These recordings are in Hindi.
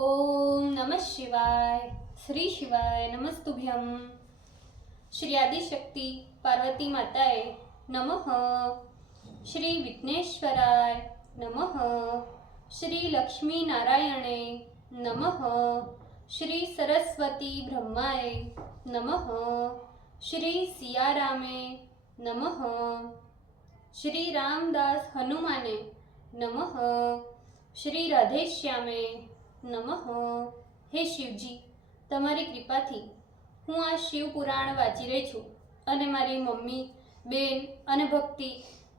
ओम नमः शिवाय। श्री शिवाय नमस्तुभ्यम। श्री आदिशक्ति पार्वती माताए नमः। श्री विघ्नेश्वराय नमः। श्री लक्ष्मी नारायणे नमः। श्री सरस्वती ब्रह्माय नमः। श्री सियारामे नमः। श्री रामदास हनुमाने नमः। श्री राधेश्यामे नमः। हे शिवजी, તમારી કૃપાથી હું આ શિવ પુરાણ વાંચી રહી છું અને મારી મમ્મી, બેન અને ભક્તિ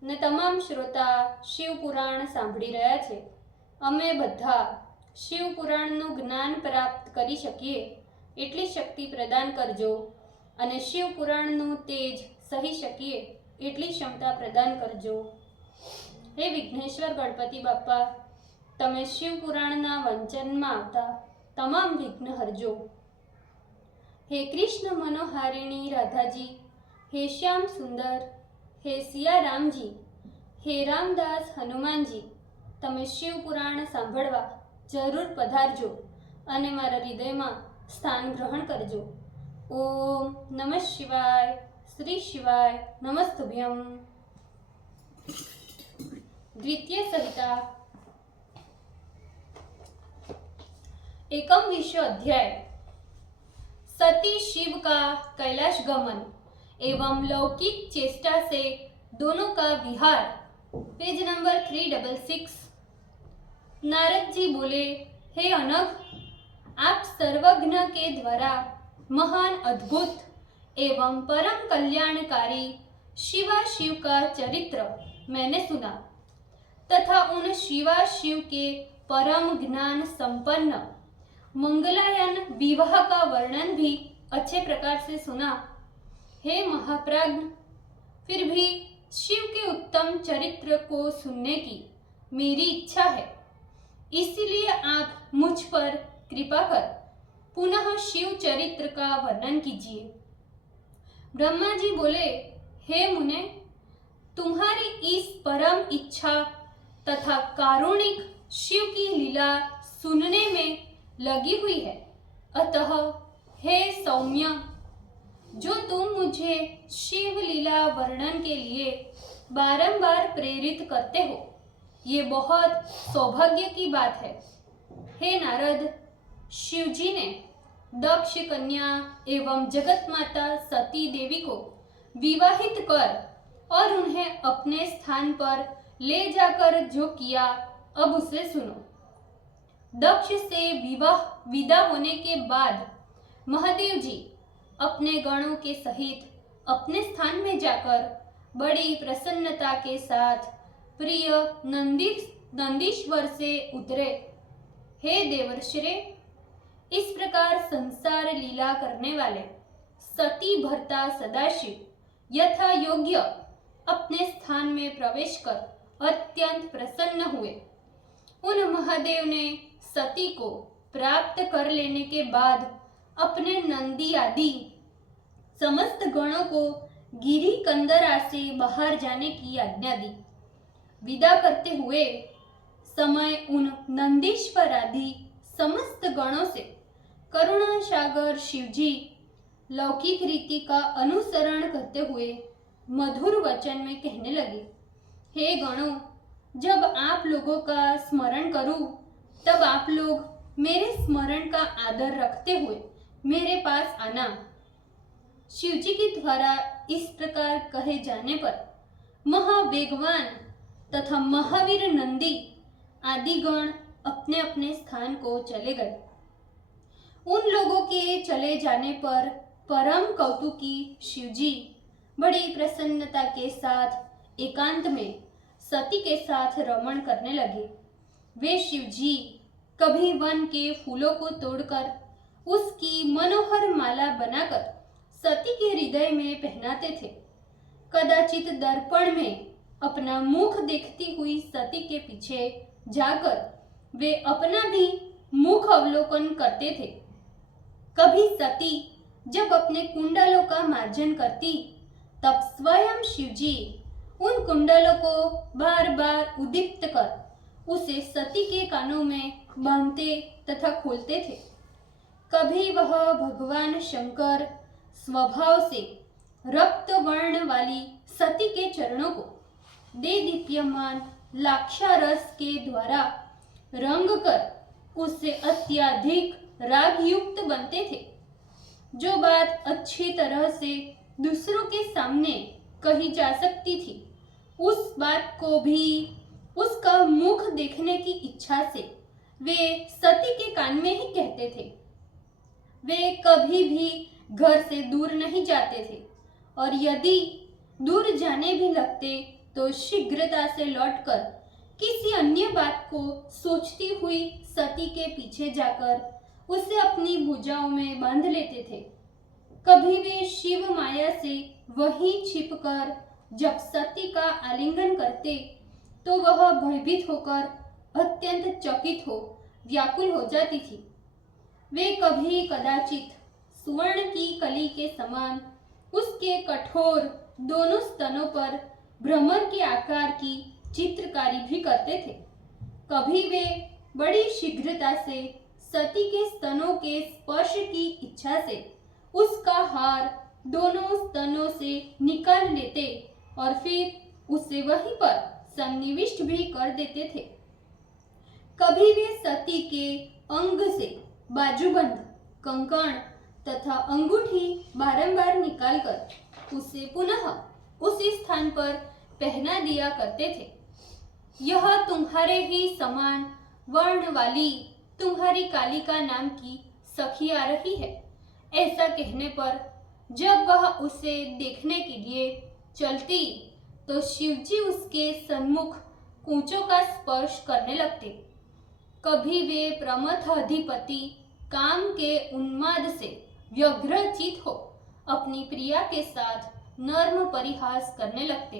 ને તમામ શ્રોતા શિવ પુરાણ સાંભળી રહ્યા છે. અમે બધા શિવ પુરાણનું જ્ઞાન પ્રાપ્ત કરી શકીએ એટલી શક્તિ પ્રદાન કરજો અને શિવ પુરાણનું તેજ સહી શકીએ એટલી ક્ષમતા પ્રદાન કરજો. હે વિઘ્નેશ્વર ગણપતિ બાપા, તમે શિવ પુરાણના વંચનમાં આવતા તમામ વિઘ્ન હરજો. હે કૃષ્ણ મનોહારિણી રાધાજી, હે શ્યામ સુંદર, હે સિયારામજી, હે રામદાસ હનુમાનજી, તમે શિવ પુરાણ સાંભળવા જરૂર પધારજો અને મારા હૃદયમાં સ્થાન ગ્રહણ કરજો. ઓમ નમઃ શિવાય. શ્રી શિવાય નમસ્તુભ્યમ. દ્વિતીય संहिता एकम विश्व अध्याय सती शिव का कैलाश गमन एवं लौकिक चेष्टा से दोनों का विहार. Page number 366. नारद जी बोले, हे अनघ, आप सर्वज्ञ के द्वारा महान अद्भुत एवं परम कल्याणकारी शिवा शिव का चरित्र मैंने सुना तथा उन शिवा शिव के परम ज्ञान संपन्न मंगलायन विवाह का वर्णन भी अच्छे प्रकार से सुना. हे महाप्राज्ञ, फिर भी शिव के उत्तम चरित्र को सुनने की मेरी इच्छा है, इसलिए आप मुझ पर कृपा कर पुनः शिव चरित्र का वर्णन कीजिए. ब्रह्मा जी बोले, हे मुने, तुम्हारी इस परम इच्छा तथा कारुणिक शिव की लीला सुनने में लगी हुई है, अतः हे सौम्य, जो तुम मुझे शिव लीला वर्णन के लिए बारंबार प्रेरित करते हो, ये बहुत सौभाग्य की बात है. हे नारद, शिवजी ने दक्ष कन्या एवं जगत माता सती देवी को विवाहित कर और उन्हें अपने स्थान पर ले जाकर जो किया, अब उसे सुनो. दक्ष से विदा होने के बाद महादेव जी अपने गणों के सहित अपने स्थान में जाकर बड़ी प्रसन्नता के साथ प्रिय नंदीश्वर से उतरे. हे देवर्षिरे, इस प्रकार संसार लीला करने वाले सती भर्ता सदाशिव यथा योग्य अपने स्थान में प्रवेश कर अत्यंत प्रसन्न हुए. उन महादेव ने सती को प्राप्त कर लेने के बाद अपने नंदी आदि समस्त गणों को गिरी कंदरा से बाहर जाने की आज्ञा दी. विदा करते हुए समय उन नंदीश्वर आदि समस्त गणों से करुणा सागर शिवजी लौकिक रीति का अनुसरण करते हुए मधुर वचन में कहने लगे, हे गणों, जब आप लोगों का स्मरण करूं तब आप लोग मेरे स्मरण का आदर रखते हुए मेरे पास आना. शिवजी के द्वारा इस प्रकार कहे जाने पर महावेगवान तथा महावीर नंदी आदि गण अपने अपने स्थान को चले गए. उन लोगों के चले जाने पर परम कौतुकी शिवजी बड़ी प्रसन्नता के साथ एकांत में सती के साथ रमण करने लगे. वे शिवजी कभी वन के फूलों को तोड़कर उसकी मनोहर माला बनाकर सती के हृदय में पहनाते थे. कदाचित दर्पण में अपना मुख देखती हुई सती के पीछे जाकर वे अपना भी मुख अवलोकन करते थे. कभी सती जब अपने कुंडलों का मार्जन करती तब स्वयं शिवजी उन कुंडलों को बार बार उद्दीप्त कर उसे सती के कानों में बांधते तथा खोलते थे। कभी वह भगवान शंकर स्वभाव से रक्त वर्ण वाली सती के चरणों को देदीप्यमान लाक्षारस के द्वारा रंग कर उससे अत्यधिक राग युक्त बनते थे। जो बात अच्छी तरह से दूसरों के सामने कही जा सकती थी, उस बात को भी उसका मुख देखने की इच्छा से वे सती के कान में ही कहते थे। वे कभी भी घर से दूर नहीं जाते थे और यदि दूर जाने भी लगते तो शीघ्रता से लौटकर किसी अन्य बात को सोचती हुई सती के पीछे जाकर उसे अपनी भुजाओं में बांध लेते थे। कभी वे शिव माया से वहीं छिपकर जब सती का आलिंगन करते तो वह भयभीत होकर अत्यंत चकित हो व्याकुल हो जाती थी। वे कभी कदाचित सुवर्ण की कली के समान उसके कठोर दोनों स्तनों पर भ्रमर के आकार की चित्रकारी भी करते थे। कभी वे बड़ी शीघ्रता से सती के स्तनों के स्पर्श की इच्छा से उसका हार दोनों स्तनों से निकाल लेते और फिर उसे वहीं पर सन्निविष्ट भी कर देते थे। कभी वे सती के अंग से बाजूबंद, कंकण तथा अंगूठी बारंबार निकालकर उसे पुनः उसी स्थान पर पहना दिया करते थे। यह तुम्हारे ही समान वर्ण वाली तुम्हारी कालिका नाम की सखी आ रही है, ऐसा कहने पर जब वह उसे देखने के लिए चलती तो शिवजी उसके सन्मुख कूंचों का स्पर्श करने लगते। कभी वे प्रमथ अधिपति काम के उन्माद से व्यग्रचित हो अपनी प्रिया के साथ नर्म परिहास करने लगते।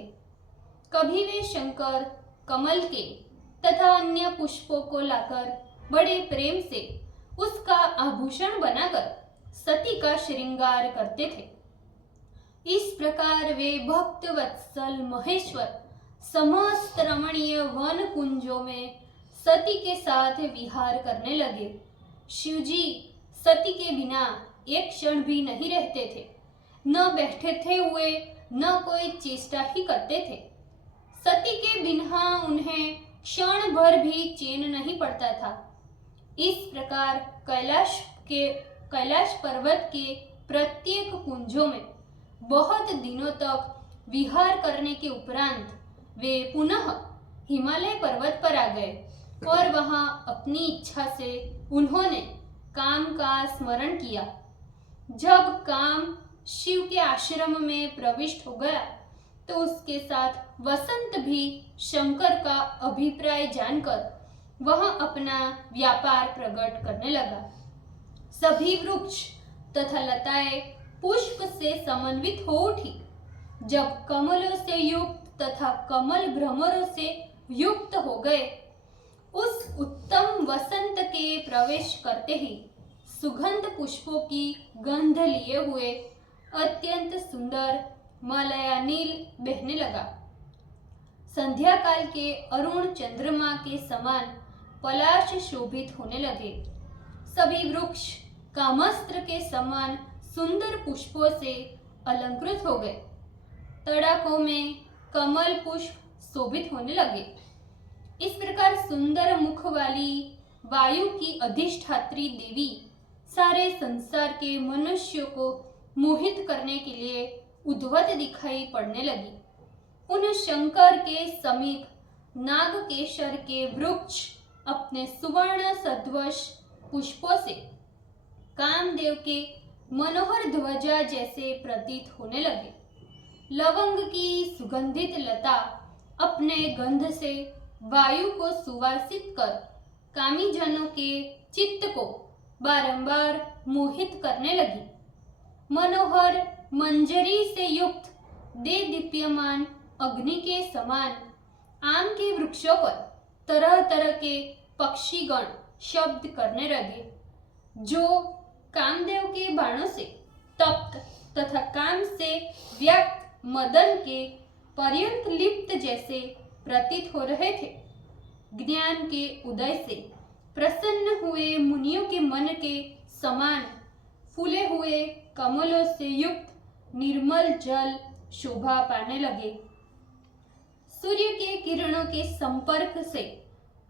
कभी वे शंकर कमल के तथा अन्य पुष्पों को लाकर बड़े प्रेम से उसका आभूषण बनाकर सती का श्रृंगार करते थे। इस प्रकार वे भक्त वत्सल महेश्वर समस्त रमणीय वन कुंजों में सती के साथ विहार करने लगे। शिवजी सती के बिना एक क्षण भी नहीं रहते थे, न बैठे थे हुए न कोई चेष्टा ही करते थे। सती के बिना उन्हें क्षण भर भी चैन नहीं पड़ता था। इस प्रकार कैलाश पर्वत के प्रत्येक कुंजों में बहुत दिनों तक विहार करने के उपरांत वे पुनः हिमालय पर्वत पर आ गए और वहां अपनी इच्छा से उन्होंने काम का स्मरण किया। जब काम शिव के आश्रम में प्रविष्ट हो गया तो उसके साथ वसंत भी शंकर का अभिप्राय जानकर वह अपना व्यापार प्रकट करने लगा। सभी वृक्ष तथा लताएं पुष्प से समन्वित हो उठी। जब कमलों से युक्त तथा कमल भ्रमरों से युक्त हो गए, उस उत्तम वसंत के प्रवेश करते ही सुगंध पुष्पों की गंध लिए हुए अत्यंत सुंदर मलयानील बहने लगा। संध्या काल के अरुण चंद्रमा के समान पलाश शोभित होने लगे। सभी वृक्ष कामस्त्र के समान सुंदर पुष्पों से अलंकृत हो गए। तड़ाकों में कमल पुष्प शोभित होने लगे। इस प्रकार सुंदर मुख वाली वायु की अधिष्ठात्री देवी सारे संसार के मनुष्यों को मोहित करने के लिए उद्वत दिखाई पड़ने लगी। उन शंकर के समीप नागकेशर के वृक्ष अपने सुवर्ण सदवश पुष्पों से कामदेव के मनोहर ध्वजा जैसे प्रतीत होने लगे। लवंग की सुगंधित लता अपने गंध से वायु को सुवासित कर कामी जनों के चित्त को बारंबार मोहित करने लगी। मनोहर मंजरी से युक्त देदीप्यमान अग्नि के समान आम के वृक्षों पर तरह तरह के पक्षीगण शब्द करने लगे, जो कामदेव के बाणों से तप्त तथा काम से व्यक्त मदन के पर्यंत लिप्त जैसे प्रतीत हो रहे थे। ज्ञान के उदय से प्रसन्न हुए मुनियों के मन के समान फूले हुए कमलों से युक्त निर्मल जल शोभा पाने लगे। सूर्य के किरणों के संपर्क से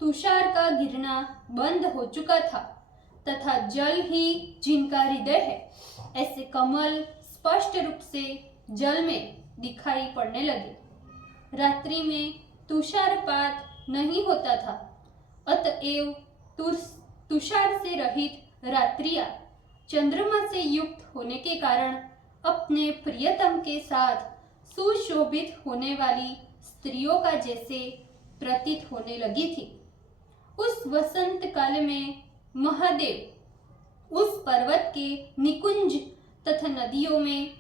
तुषार का गिरना बंद हो चुका था तथा जल ही जिनका हृदय है ऐसे कमल स्पष्ट रूप से जल में दिखाई पड़ने लगे। रात्रि में तुषारपात नहीं होता था, अतएव तुषार से रहित रात्रियां चंद्रमा से युक्त होने के कारण अपने प्रियतम के साथ सुशोभित होने वाली स्त्रियों का जैसे प्रतीत होने लगी थी। उस वसंत काल में महादेव उस पर्वत के निकुंज तथा नदियों में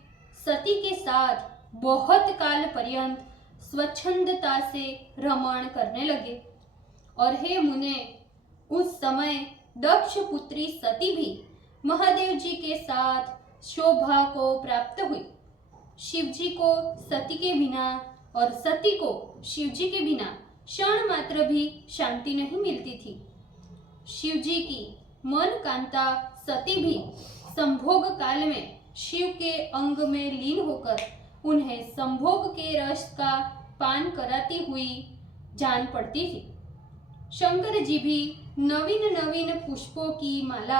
सती के साथ बहुत काल पर्यंत स्वच्छंदता से रमण करने लगे। और हे मुने, उस समय दक्ष पुत्री सती भी महादेव जी के साथ शोभा को प्राप्त हुई। शिवजी को सती के बिना और सती को शिवजी के बिना क्षण मात्र भी शांति नहीं मिलती थी। शिवजी की मन कांता सती भी संभोग काल में शिव के अंग में लीन होकर उन्हें संभोग के रस का पान कराती हुई जान पड़ती थी। शंकर जी भी नवीन नवीन पुष्पों की माला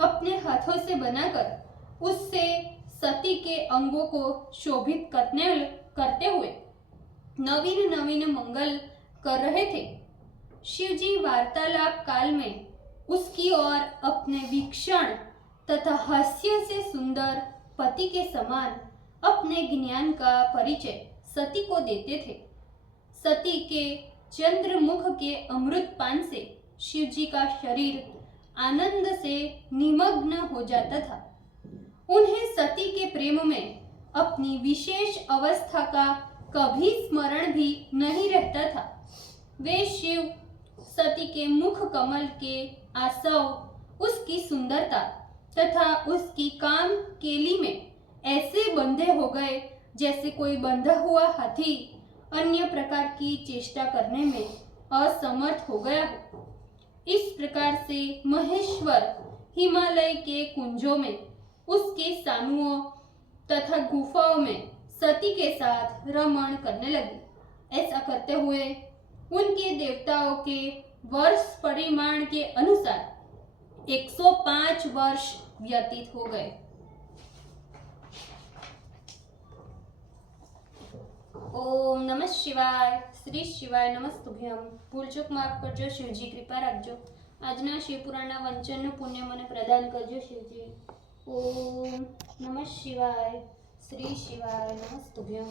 अपने हाथों से बनाकर उससे सती के अंगों को शोभित करते हुए नवीन नवीन मंगल कर रहे थे। शिवजी वार्तालाप काल में उसकी ओर अपने वीक्षण तथा हास्य से सुंदर पति के समान अपने ज्ञान का परिचय सती को देते थे। सती के चंद्रमुख के अमृत पान से शिवजी का शरीर आनंद से निमग्न हो जाता था। उन्हें सती के प्रेम में अपनी विशेष अवस्था का कभी स्मरण भी नहीं रहता था। वे शिव सती के मुख कमल के आसव, उसकी सुंदरता तथा उसकी काम केली में ऐसे बंधे हो गए जैसे कोई बंधा हुआ हाथी अन्य प्रकार की चेष्टा करने में असमर्थ हो गया हो। इस प्रकार से महेश्वर हिमालय के कुंजों में उसके सानुओं तथा गुफाओं में सती के साथ रमण करने लगे। ऐसा करते हुए उनके देवताओं के वर्ष परिमाण के अनुसार 105 वर्ष व्यतीत हो गए। ओम नमः शिवाय। श्री शिवाय नमस्तुभ्यम। भूल चूक माफ करजो शिवजी, कृपा राखजो। આજના શિવપુરાણના વંચનનું પુણ્ય મને પ્રદાન કરજો શિવજી। ઓમ નમઃ શિવાય। શ્રી શિવાય નમસ્તુભ્યમ।